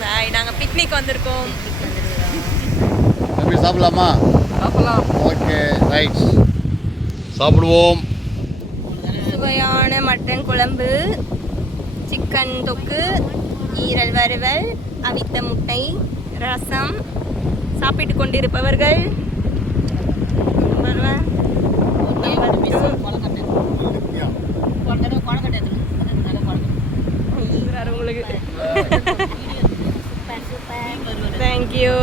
பாய். நாங்கள் பிக்னிக் வந்திருக்கோம். தம்பி சாப்பிடலாமா? சாப்பிடலாம். ஓகே ரைட், சாப்பிடுவோம். சுவையான மட்டன் குழம்பு, சிக்கன் தொக்கு, ஈரல் வறுவல், அவித்த முட்டை, ரசம். சாப்பிட்டு கொண்டிருப்பவர்கள் உங்களுக்கு தேங்க்யூ.